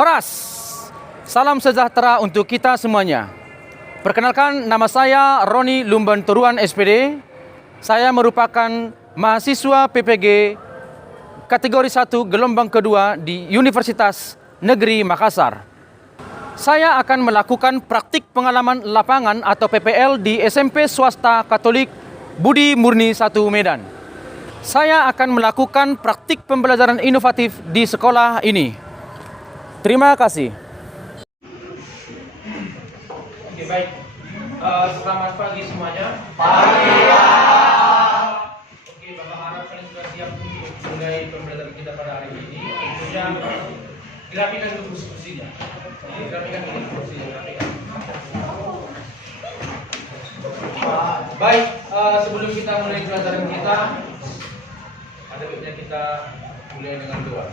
Horas, salam sejahtera untuk kita semuanya. Perkenalkan, nama saya Roni Lumban Turuan SPD. Saya merupakan mahasiswa PPG kategori 1 gelombang kedua di Universitas Negeri Makassar. Saya akan melakukan praktik pengalaman lapangan atau PPL di SMP Swasta Katolik Budi Murni 1 Medan. Saya akan melakukan praktik pembelajaran inovatif di sekolah ini. Terima kasih. Oke, baik. Selamat pagi semuanya. Pagi. Oke, Bapak harap kalian sudah siap untuk mulai pembelajaran kita pada hari ini. Tentunya dirapikan dulu kursinya. Baik, sebelum kita mulai pelajaran kita, ada baiknya kita mulai dengan doa.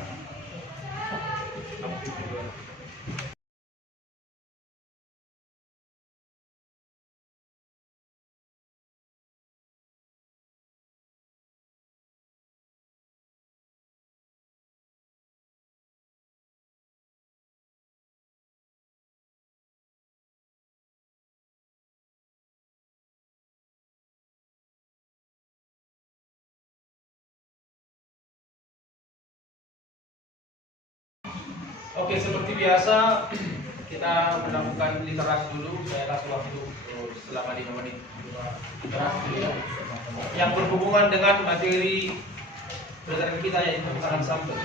Oke, seperti biasa kita melakukan literasi dulu. Saya kasih waktu selama 5 menit literasi dulu yang berhubungan dengan materi pelajaran kita, yaitu keterangan sampel.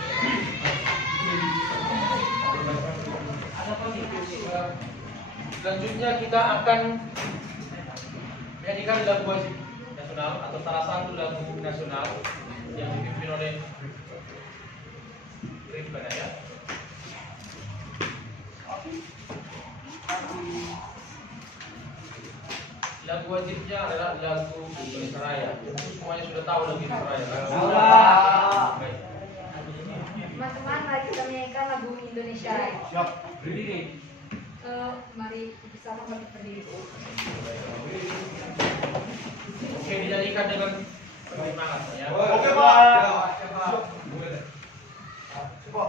Selanjutnya kita akan menyanyikan lagu wajib nasional atau salah satu lagu nasional yang dipimpin oleh Ridwan ya. Lagu wajibnya adalah lagu Indonesia Raya. Semuanya sudah tahu lagu Indonesia Raya. Baik. Teman-teman, mari kita menyanyikan lagu Indonesia Raya. Siap. Berdiri. Mari bersama berdiri. Oke, dinyanyikan dengan semangat ya. Oke, Pak. Coba.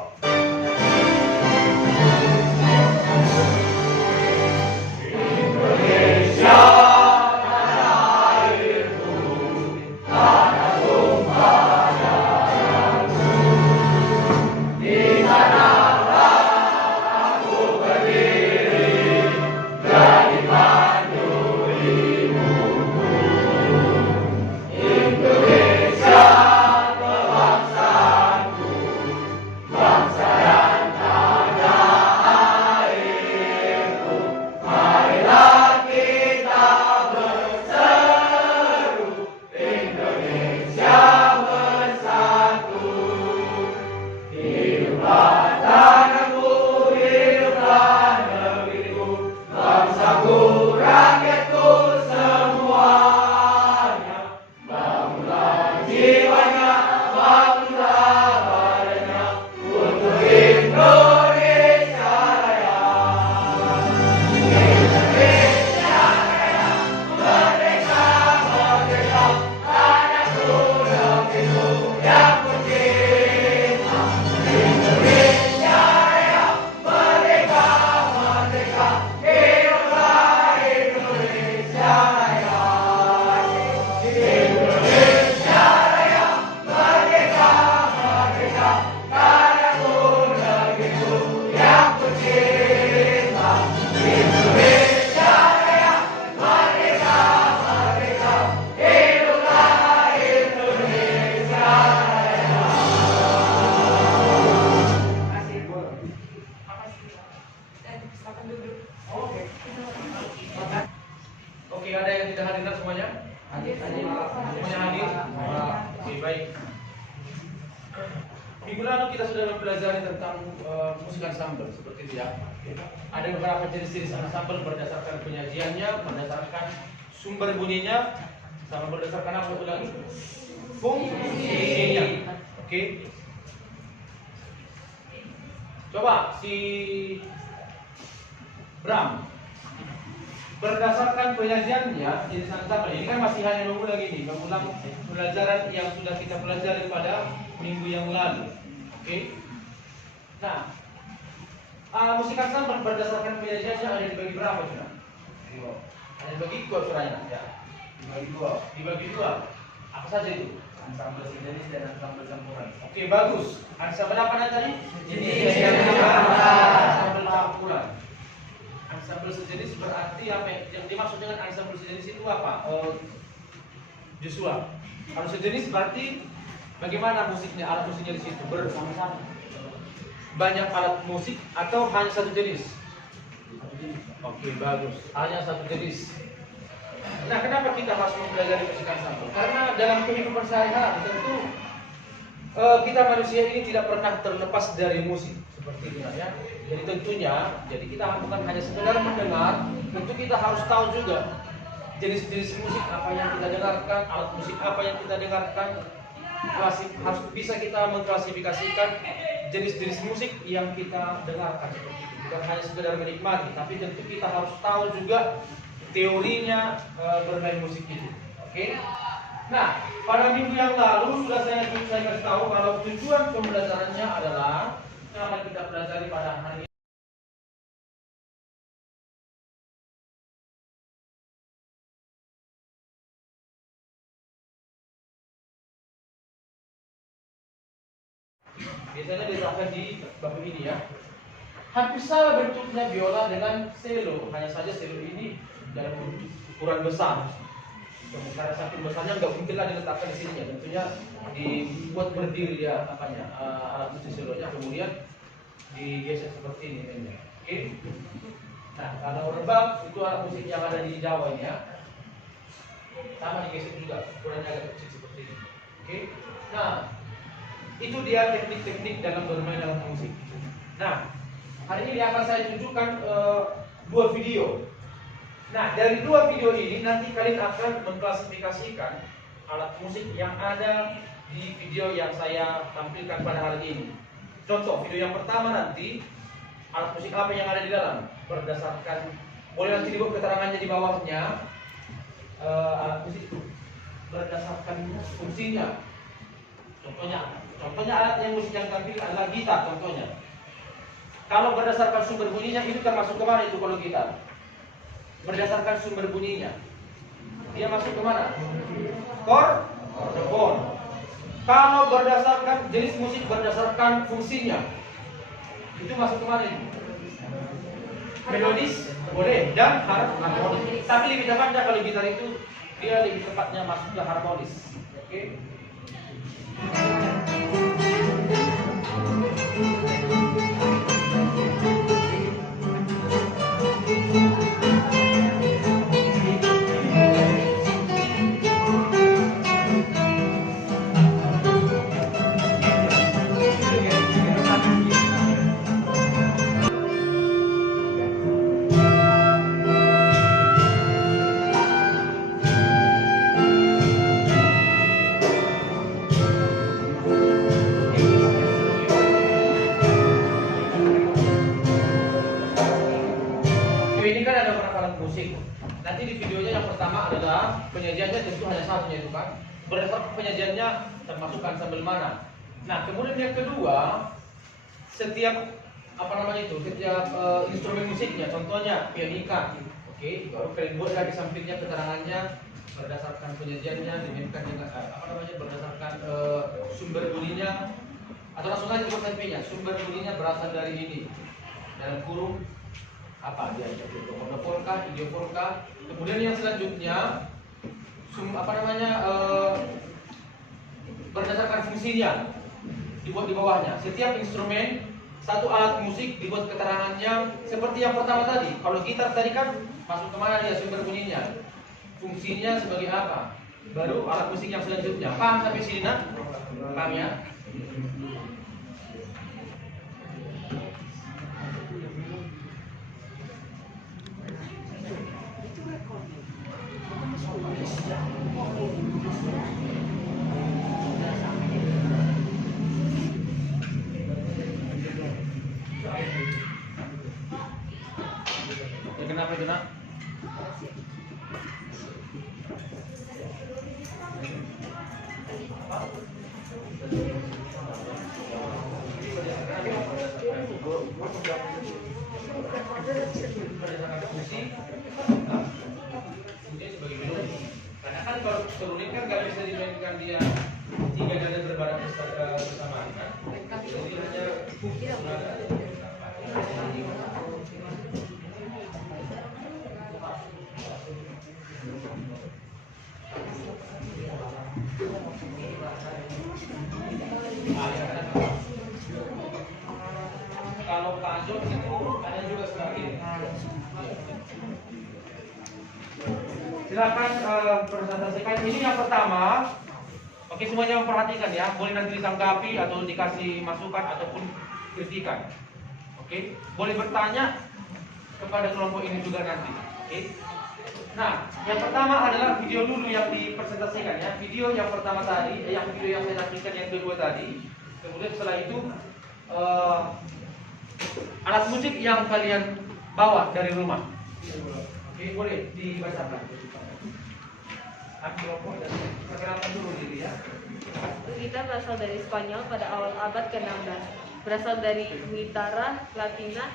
Oke, ada yang tidak hadir semuanya? Hadir. Semuanya hadir? Oke, baik. Minggu lalu kita sudah mempelajari tentang musik ensemble seperti itu ya. Ada beberapa jenis-jenis ensemble berdasarkan penyajiannya, berdasarkan sumber bunyinya, sama berdasarkan apa itu lagi? Fungsinya. Oke. Coba si Bram, berdasarkan penyajiannya jenis ensemble ini kan masih hanya mengulang pelajaran yang sudah kita pelajari pada minggu yang lalu. Oke. Nah, Musik ensemble berdasarkan penyajiannya ada dibagi berapa sudah? Ada dibagi dua suaranya. Ya. Dibagi dua. Apa saja itu? Ensemble sejenis dan ensemble campuran. Oke, bagus. Ensemble apa tadi? Jenis. Ensemble campuran. Ensemble sejenis berarti apa yang dimaksud dengan ensemble sejenis itu apa? Joshua. Kalau sejenis berarti bagaimana musiknya, alat musiknya di situ bersama-sama. Banyak alat musik atau hanya satu jenis? Oke, bagus. Hanya satu jenis. Nah, kenapa kita harus mempelajari musik ensemble? Karena dalam kehidupan sehari-hari tentu kita manusia ini tidak pernah terlepas dari musik seperti ini ya. Jadi tentunya, kita bukan hanya sekedar mendengar, tentu kita harus tahu juga jenis-jenis musik apa yang kita dengarkan, alat musik apa yang kita dengarkan. Harus bisa kita mengklasifikasikan jenis-jenis musik yang kita dengarkan seperti itu. Bukan hanya sekedar menikmati, tapi tentu kita harus tahu juga teorinya bermain musik itu. Oke? Nah, pada minggu yang lalu sudah saya kasih tahu kalau tujuan pembelajarannya adalah yang akan kita pelajari pada hari ini. Biasanya diterapkan di bab ini ya. Hampir sama bentuknya biola dengan cello, hanya saja cello ini dalam ukuran besar. Karena saking besarnya nggak mungkin lah diletakkan di sini ya. Tentunya dibuat berdiri ya alat musik cello-nya, kemudian digeser seperti ini mainnya. Oke. Nah, kalau rebab itu alat musik yang ada di Jawa ini ya. Sama digeser juga, ukurannya agak kecil seperti ini. Oke. Nah, itu dia teknik-teknik dalam bermain alat musik. Nah, hari ini akan saya tunjukkan dua video. Nah, dari dua video ini nanti kalian akan mengklasifikasikan alat musik yang ada di video yang saya tampilkan pada hari ini. Contoh, video yang pertama nanti alat musik apa yang ada di dalam berdasarkan, boleh nanti dibuat keterangannya di bawahnya. Alat musik berdasarkan fungsinya. Contohnya alat yang musik yang tampil adalah gitar contohnya. Kalau berdasarkan sumber bunyinya itu termasuk kemana itu kalau gitar? Berdasarkan sumber bunyinya, dia masuk kemana? Chord. Kalau berdasarkan jenis musik berdasarkan fungsinya, itu masuk kemana itu? Melodis boleh dan harmonis. Tapi lebih tepatnya kalau gitar itu dia lebih tepatnya masuk ke harmonis. Oke? Ini kan ada beberapa alat musik. Nanti di videonya yang pertama adalah penyajiannya tentu hanya satunya itu kan. Berdasarkan penyajiannya termasuk ensemble mana. Nah, kemudian yang kedua, setiap setiap instrumen musiknya, contohnya pianika. Oke, baru kalian buat lagi sampingnya keterangannya berdasarkan penyajiannya, dimainkan dengan berdasarkan sumber bunyinya, atau langsung aja buat sampingnya. Sumber bunyinya berasal dari ini. Dalam kurung apa dia itu polka, video polka. Kemudian yang selanjutnya berdasarkan fungsinya dibuat di bawahnya. Setiap instrumen satu alat musik dibuat keterangannya seperti yang pertama tadi. Kalau gitar tadi kan masuk kemana dia sumber bunyinya, fungsinya sebagai apa. Baru alat musik yang selanjutnya. Paham sampai sini nak? Paham ya? Kenapa itu nak? berdasarkan fungsi sebagai berikut. Karena kan kalau turunin kan nggak bisa dimainkan dia tiga nada berbaris bersamaan kan. Jadi hanya kalau pajok itu ada juga seperti ini. Silakan presentasikan. Ini yang pertama. Oke, semuanya memperhatikan ya. Boleh nanti ditanggapi atau dikasih masukan ataupun kritikan. Oke, boleh bertanya kepada kelompok ini juga nanti. Oke. Nah, yang pertama adalah video dulu yang dipresentasikan ya. Video yang pertama tadi, yang video yang saya tampilkan yang kedua tadi. Kemudian setelah itu alat musik yang kalian bawa dari rumah. Oke, boleh dibacakan. Kelompok dan perkenalkan dulu diri ya. Gitar berasal dari Spanyol pada awal abad ke-16. Berasal dari Guitarra Latina,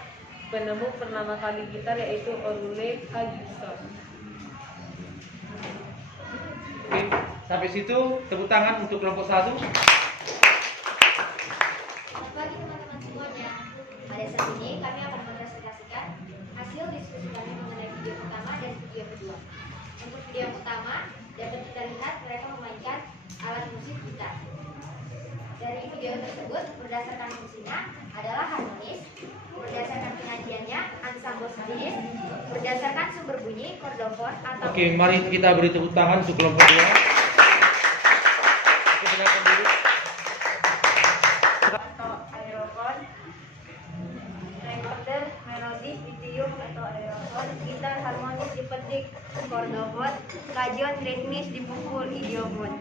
penemu pertama kali gitar yaitu Orule Hagisson. Oke, sampai situ tepuk tangan untuk kelompok 1. Selamat pagi teman-teman semuanya. Pada saat ini kami akan mempresentasikan hasil diskusi kami mengenai video pertama dan video kedua. Untuk video yang pertama, dapat kita lihat mereka memainkan alat musik gitar. Dari video tersebut, berdasarkan fungsinya adalah harmonis, berdasarkan penyajiannya ensemble stilis, berdasarkan sumber bunyi kordofon atau. Oke, mari kita beri tepuk tangan untuk kelompok 2. Oke, silakan dulu. Atau aerofon, recorder, melodi, pitium atau aerofon, gitar harmonis dipetik, kordofon, kajon ritmis dipukul, idiomon.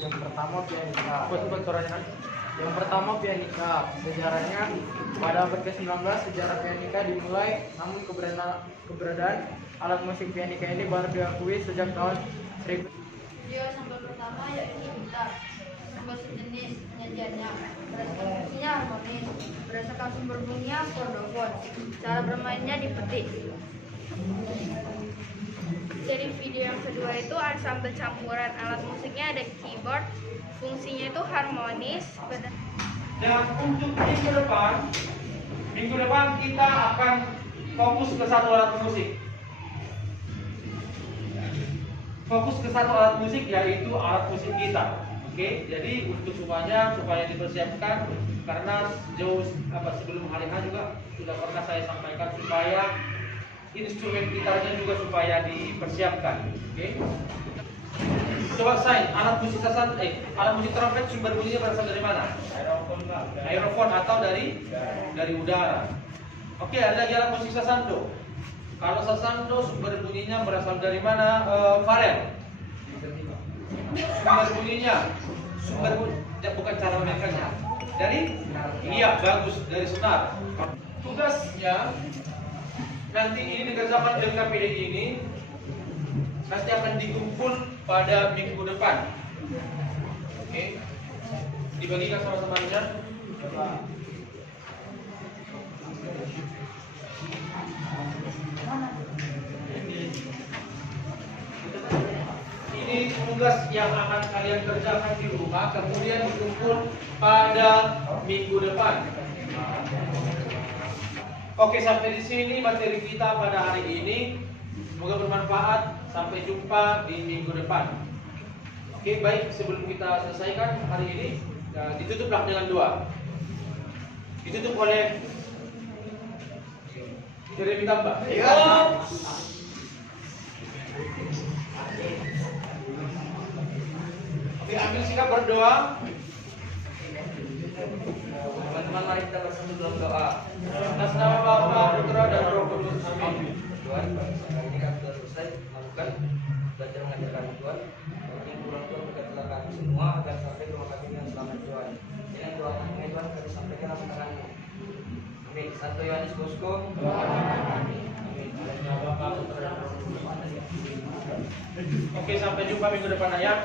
Yang pertama pianika. Buat suaranya. Yang pertama pianika. Sejarahnya pada abad ke-19 sejarah pianika dimulai, namun keberadaan alat musik pianika ini baru diakui sejak tahun 1000. Video sampel pertama yaitu gitar. Sampel sejenis penyajiannya. Berdasarkan fungsinya harmonis. Berdasarkan sumber bunyinya kordofon. Cara bermainnya dipetik. Dari video yang kedua itu ensemble campuran, alat musiknya ada keyboard, fungsinya itu harmonis. Dan untuk minggu depan kita akan fokus ke satu alat musik. Fokus ke satu alat musik yaitu alat musik gitar. Oke, jadi untuk semuanya supaya dipersiapkan karena sebelum hari H juga sudah pernah saya sampaikan supaya instrumen gitarnya juga supaya dipersiapkan. Oke. Coba sign alat musik alat musik trompet sumber bunyinya berasal dari mana? Aerofon atau dari udara. Oke, ada lagi alat musik sasando. Kalau sasando sumber bunyinya berasal dari mana? Farel. Sumber bunyinya bukan cara memainkannya. Bagus, dari senar. Tugasnya nanti ini dikerjakan dengan KPD ini nanti akan dikumpul pada minggu depan. Oke, dibagikan sama temannya. Ini tugas yang akan kalian kerjakan di rumah, kemudian dikumpul pada minggu depan. Oke, sampai di sini materi kita pada hari ini. Semoga bermanfaat. Sampai jumpa di minggu depan. Oke, baik. Sebelum kita selesaikan hari ini, ditutuplah dengan doa. Ditutup oleh Jeremy Tambah. Oke, ambil sikap berdoa. Teman-teman, mari kita bersama dalam doa. Atas nama Bapa, Putra, dan Roh Kudus. Amin. Tuhan, hari ini kami telah selesai melakukan belajar mengajar kami Tuhan. Mungkin Tuhan berkatilah kami semua agar sampai ke rumah kami dengan selamat Tuhan. Dengan doa kami Tuhan kami sampaikan dalam tangan-Mu. Amin. Santo Yohanes Bosco. Amin. Oke, sampai jumpa minggu depan ya.